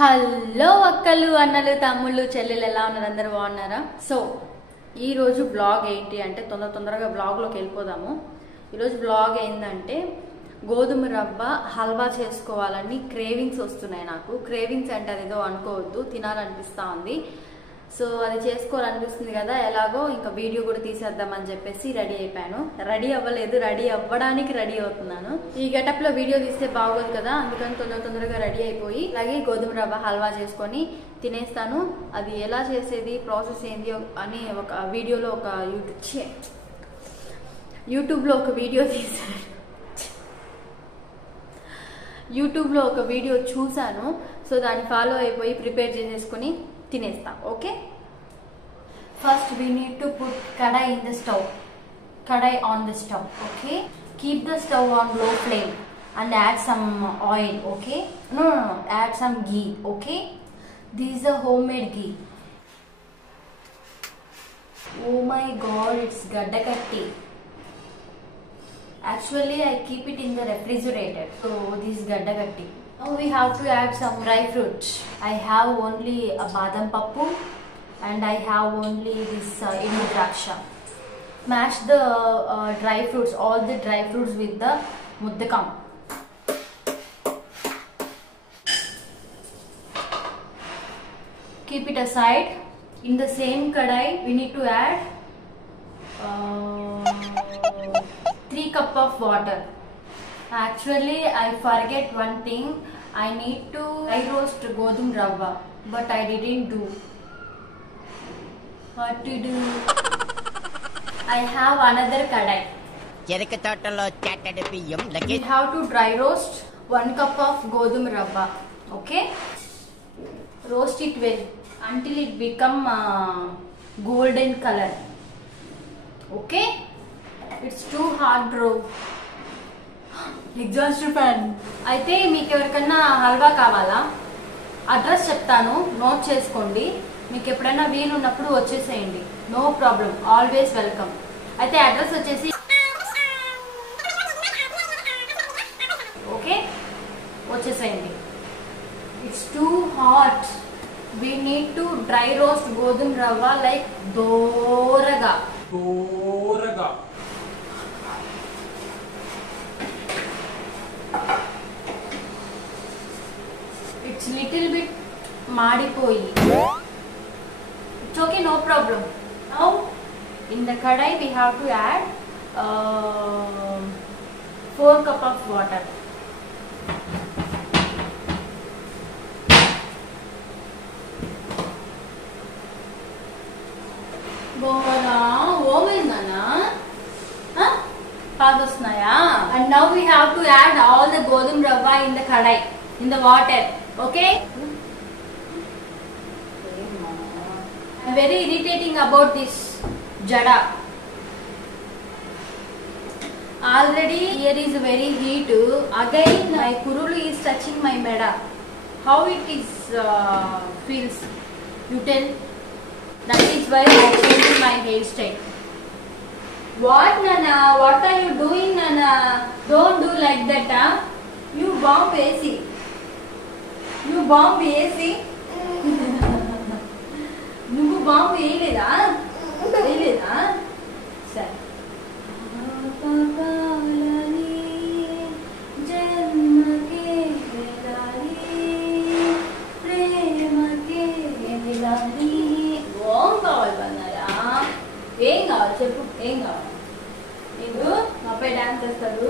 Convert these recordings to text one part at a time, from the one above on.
హలో అక్కలు అన్నలు తమ్ముళ్ళు చెల్లెలు ఎలా ఉన్నారు? అందరూ బాగున్నారా? సో ఈరోజు బ్లాగ్ ఏంటి అంటే తొందరగా బ్లాగ్లోకి వెళ్ళిపోదాము. ఈరోజు బ్లాగ్ ఏంటంటే గోధుమ రవ్వ హల్వా చేసుకోవాలని క్రేవింగ్స్ వస్తున్నాయి. నాకు క్రేవింగ్స్ అంటే అదేదో అనుకోవద్దు, తినాలనిపిస్తూ ఉంది. సో అది చేసుకోవాలనిపిస్తుంది కదా, ఎలాగో ఇంకా వీడియో కూడా తీసేద్దామని చెప్పేసి రెడీ అయిపోయాను. రెడీ అవ్వలేదు, రెడీ అవ్వడానికి రెడీ అవుతున్నాను. ఈ గెటప్ లో వీడియో తీస్తే బాగోదు కదా, అందుకని తొందరగా రెడీ అయిపోయి అలాగే గోధుమ రవ్వ హల్వా చేసుకొని తినేస్తాను. అది ఎలా చేసేది, ప్రాసెస్ ఏంది అని ఒక వీడియోలో ఒక యూట్యూబ్లో ఒక వీడియో తీసాను. యూట్యూబ్లో ఒక వీడియో చూసాను. సో దాన్ని ఫాలో అయిపోయి ప్రిపేర్ చేసేసుకుని తినేస్తా. Okay, first we need to put kadai in the stove. Kadai on the stove. Okay, keep the stove on low flame and add some oil. Okay, no, add some ghee. Okay, this is a homemade ghee. Oh my god, it's gadda katti. Actually I keep it in the refrigerator, so this is gadda katti. Now we have to add some dry fruits. I have only a badam pappu and I have only this endu draksha. Smash the dry fruits, all the dry fruits with the muddakam. Keep it aside. In the same kadai we need to add 3 cups of water. Actually I forget one thing. I need to dry roast godum rava, but I didn't do. What to do? I have another kadai. చెరుకు తోటలో చాటడి బియ్యం We have to dry roast 1 cup of godum rava. Okay, roast it well until it become golden color. Okay, it's too hard bro. Exhaust fan. అయితే మీకు ఎవరికన్నా హల్వా కావాలా, అడ్రస్ చెప్తాను, నోట్ చేసుకోండి. మీకు ఎప్పుడైనా వీలు ఉన్నప్పుడు వచ్చేసేయండి, నో ప్రాబ్లం, ఆల్వేస్ వెల్కమ్. అయితే అడ్రస్ వచ్చేసి ఓకే, వచ్చేసేయండి. It's too hot. We need to dry roast గోధుమ రవ్వ లైక్ దోరగా. It's little bit maadipoyi. It's okay, no problem. Now in the kadai we have to add 4 cup of water. Bora ovaindana paadosnaya. And now we have to add all the godum rava in the kadai, in the water. Okay, I'm very irritating about this jada. Already here is very heat. Again my kurulu is touching my meda. How it is feels, you tell? That is why I am changing my hairstyle. What Nana, what are you doing Nana? Don't do like that, huh? You bomb AC. You bomb AC. నువ్వు బాంబు వేయలేదా? వేయలేదా? సరే. జన్మకే వెళ్ళాలి, ప్రేమకే వెళ్ళాలి. ఓం కావాలి అన్నారా? ఏం కావాలి చెప్పు, ఏం కావాలి? నీకు మా అబ్బాయి డాన్స్ చేస్తాడు.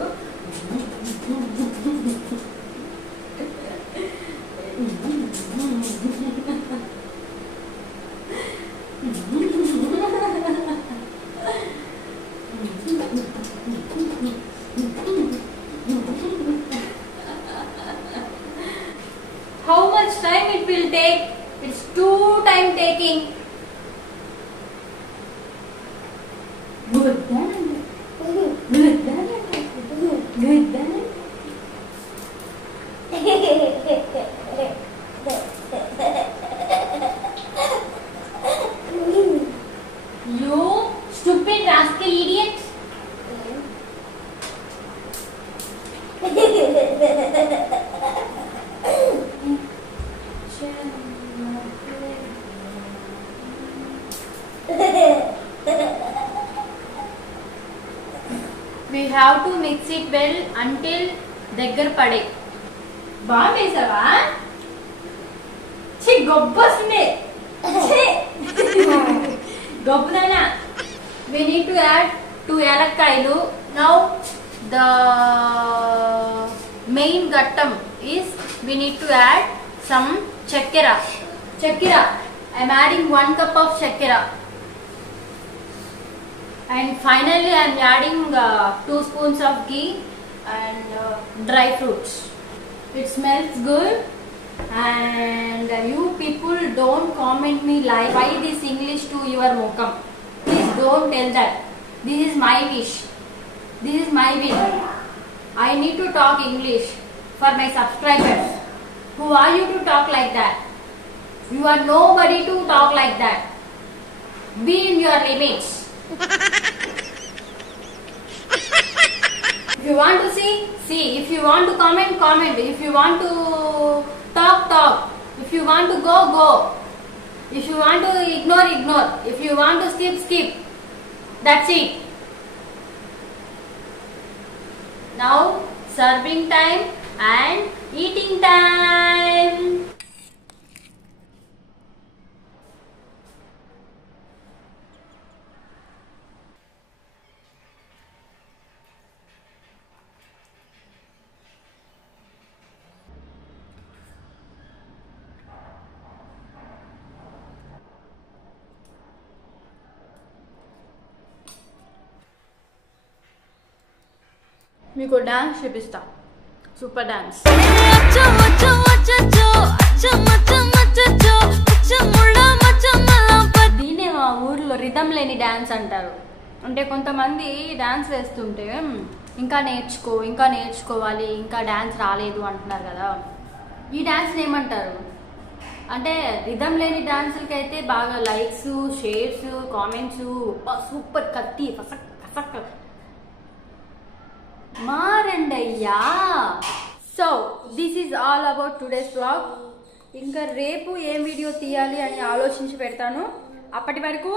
How much time it will take? It's too time taking. Good. You stupid rascal idiot. Have to mix it well until దగ్గర పడే. బాగా వేసావా? గొప్పొస్తుంది గొప్పదైనా. we need to add 2 యాలక్కాయలు. now the main ఘట్టం is we need to add some చక్కెర. I am adding 1 cup of చక్కెర. And finally I am adding 2 spoons of ghee and dry fruits. It smells good. And you people don't comment me like why this English to your mukam. Please don't tell that. This is my wish. This is my will. I need to talk English for my subscribers. Who are you to talk like that? You are nobody to talk like that. Be in your limits. If you want to see. If you want to comment. If you want to talk. If you want to go. If you want to ignore. If you want to skip. That's it. Now serving time and eating time. మీకు dance చూపిస్తా. Super dance. దీనే మా ఊర్లో రిథం లేని డాన్స్ అంటారు. అంటే కొంతమంది డాన్స్ వేస్తుంటే ఇంకా నేర్చుకోవాలి, ఇంకా డాన్స్ రాలేదు అంటున్నారు కదా. ఈ డాన్స్ ఏమంటారు అంటే రిథం లేని డాన్సులకి అయితే బాగా లైక్స్, షేర్స్, కామెంట్స్, సూపర్ కత్తి ఫసక్ మారండయ్యా. So this is all about today's blog. ఇంకా రేపు ఏం వీడియో తీయాలి అని ఆలోచించి పెడతాను. అప్పటి వరకు